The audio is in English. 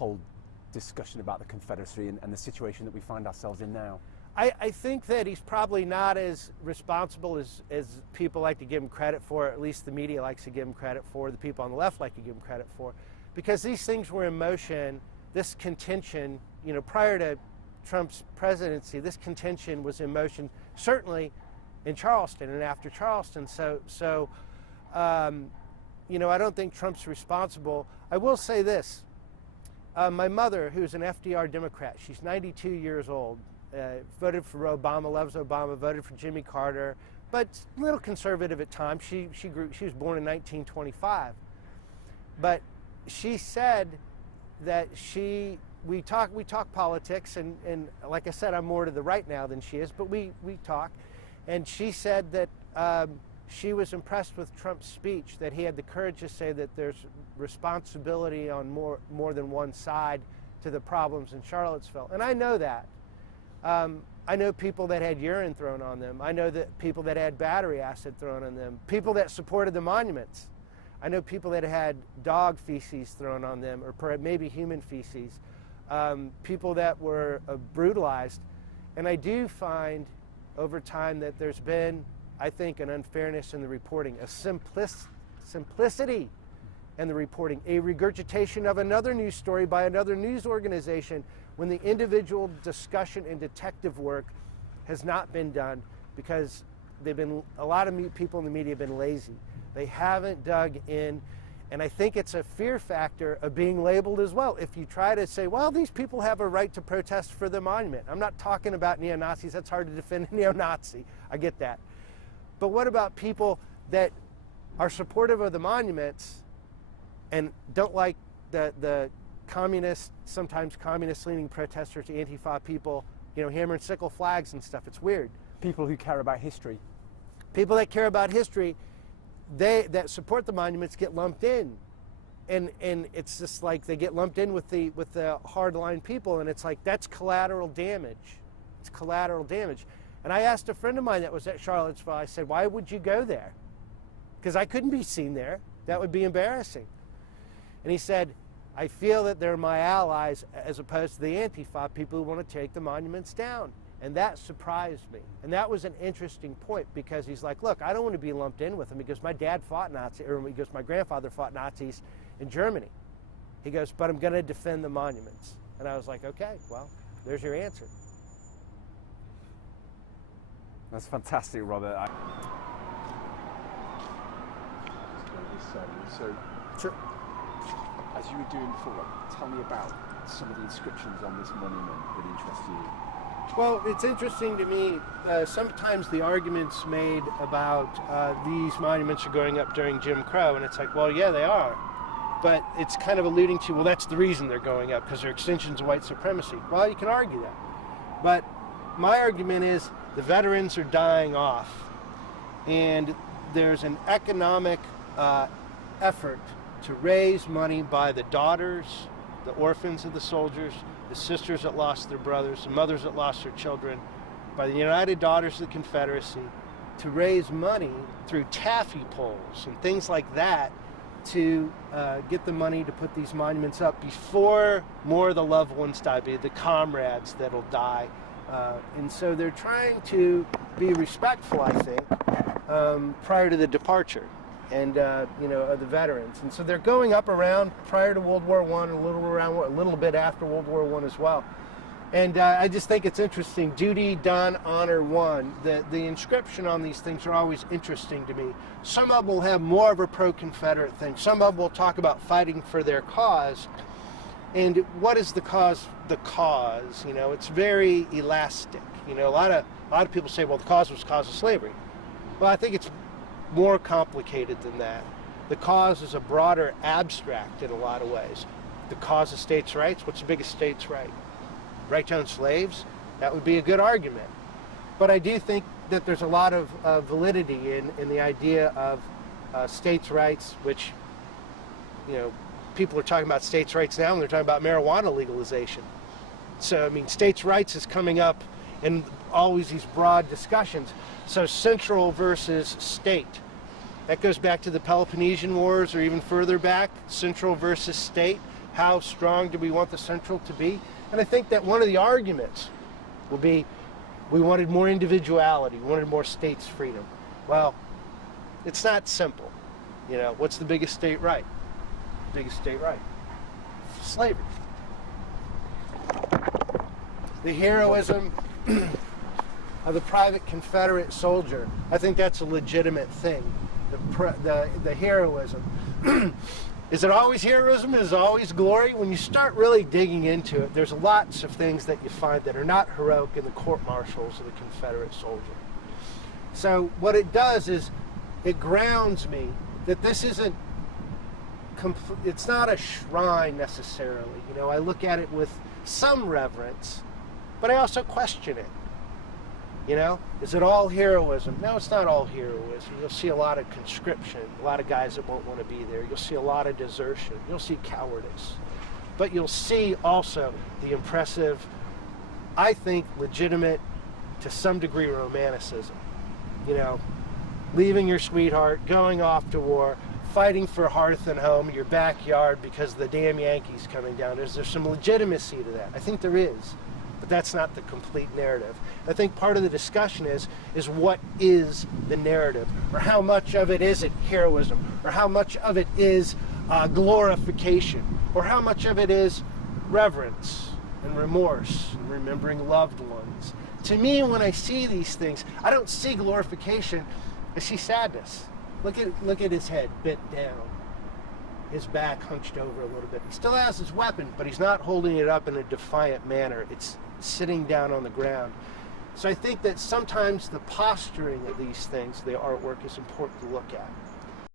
whole discussion about the Confederacy and the situation that we find ourselves in now? I think that he's probably not as responsible as people like to give him credit for, at least the media likes to give him credit for, the people on the left like to give him credit for, because these things were in motion. This contention, you know, prior to Trump's presidency, this contention was in motion, certainly in Charleston and after Charleston. So you know, I don't think Trump's responsible. I will say this. My mother, who's an FDR Democrat, she's 92 years old, voted for Obama, loves Obama, voted for Jimmy Carter, but a little conservative at times. She was born in 1925. But she said that we talk politics, and like I said, I'm more to the right now than she is, but we talk. And she said that she was impressed with Trump's speech, that he had the courage to say that there's responsibility on more than one side to the problems in Charlottesville. And I know that. I know people that had urine thrown on them. I know that people that had battery acid thrown on them. People that supported the monuments. I know people that had dog feces thrown on them, or maybe human feces. People that were brutalized. And I do find over time that there's been, I think, an unfairness in the reporting, a simplicity in the reporting, a regurgitation of another news story by another news organization when the individual discussion and detective work has not been done because a lot of people in the media have been lazy. They haven't dug in, and I think it's a fear factor of being labeled as well. If you try to say, well, these people have a right to protest for the monument. I'm not talking about neo-Nazis. That's hard to defend a neo-Nazi. I get that. But what about people that are supportive of the monuments and don't like the communist, sometimes communist-leaning protesters, Antifa people, you know, hammer and sickle flags and stuff? It's weird. People who care about history. People that care about history, that support the monuments get lumped in. And it's just like they get lumped in with the hardline people, and it's like, that's collateral damage. It's collateral damage. And I asked a friend of mine that was at Charlottesville, I said, why would you go there? Because I couldn't be seen there. That would be embarrassing. And he said, I feel that they're my allies as opposed to the Antifa people who want to take the monuments down. And that surprised me. And that was an interesting point because he's like, look, I don't want to be lumped in with them because my dad fought Nazis, or he goes, my grandfather fought Nazis in Germany. He goes, but I'm going to defend the monuments. And I was like, okay, well, there's your answer. That's fantastic, Robert. So, sure. As you were doing before, tell me about some of the inscriptions on this monument that interest you. Well, it's interesting to me, sometimes the arguments made about these monuments are going up during Jim Crow, and it's like, well, yeah, they are. But it's kind of alluding to, well, that's the reason they're going up, because they're extensions of white supremacy. Well, you can argue that. But my argument is the veterans are dying off, and there's an economic effort to raise money by the daughters, the orphans of the soldiers, the sisters that lost their brothers, the mothers that lost their children, by the United Daughters of the Confederacy, to raise money through taffy poles and things like that to get the money to put these monuments up before more of the loved ones die, be the comrades that'll die. And so they're trying to be respectful, I think, prior to the departure and of the veterans. And so they're going up around prior to World War I, a little bit after World War I as well. And I just think it's interesting. Duty done, honor won. The inscription on these things are always interesting to me. Some of them will have more of a pro-Confederate thing. Some of them will talk about fighting for their cause. And what is the cause? The cause, it's very elastic. A lot of people say, well, the cause was the cause of slavery. Well, I think it's more complicated than that. The cause is a broader abstract in a lot of ways. The cause of states' rights, what's the biggest states' right? Right to own slaves? That would be a good argument. But I do think that there's a lot of validity in the idea of states' rights, which, people are talking about states' rights now and they're talking about marijuana legalization. So, states' rights is coming up in always these broad discussions. So central versus state. That goes back to the Peloponnesian Wars or even further back, central versus state. How strong do we want the Central to be? And I think that one of the arguments will be we wanted more individuality, we wanted more states' freedom. Well, it's not simple. You know, what's the biggest state right? Biggest state right? Slavery. The heroism of the private Confederate soldier, I think that's a legitimate thing. The heroism. Is it always heroism? Is it always glory? When you start really digging into it, there's lots of things that you find that are not heroic in the court-martials of the Confederate soldier. So what it does is it grounds me that this isn't, it's not a shrine necessarily. You know, I look at it with some reverence, but I also question it. You know, is it all heroism? No, it's not all heroism. You'll see a lot of conscription, a lot of guys that won't want to be there. You'll see a lot of desertion. You'll see cowardice. But you'll see also the impressive, I think, legitimate, to some degree, romanticism. You know, leaving your sweetheart, going off to war, fighting for hearth and home, your backyard because the damn Yankees coming down. Is there some legitimacy to that? I think there is. But that's not the complete narrative. I think part of the discussion is what is the narrative, or how much of it is it heroism, or how much of it is glorification, or how much of it is reverence and remorse and remembering loved ones. To me, when I see these things, I don't see glorification, I see sadness. Look at his head bent down, his back hunched over a little bit. He still has his weapon, but he's not holding it up in a defiant manner. It's sitting down on the ground. So I think that sometimes the posturing of these things, the artwork, is important to look at.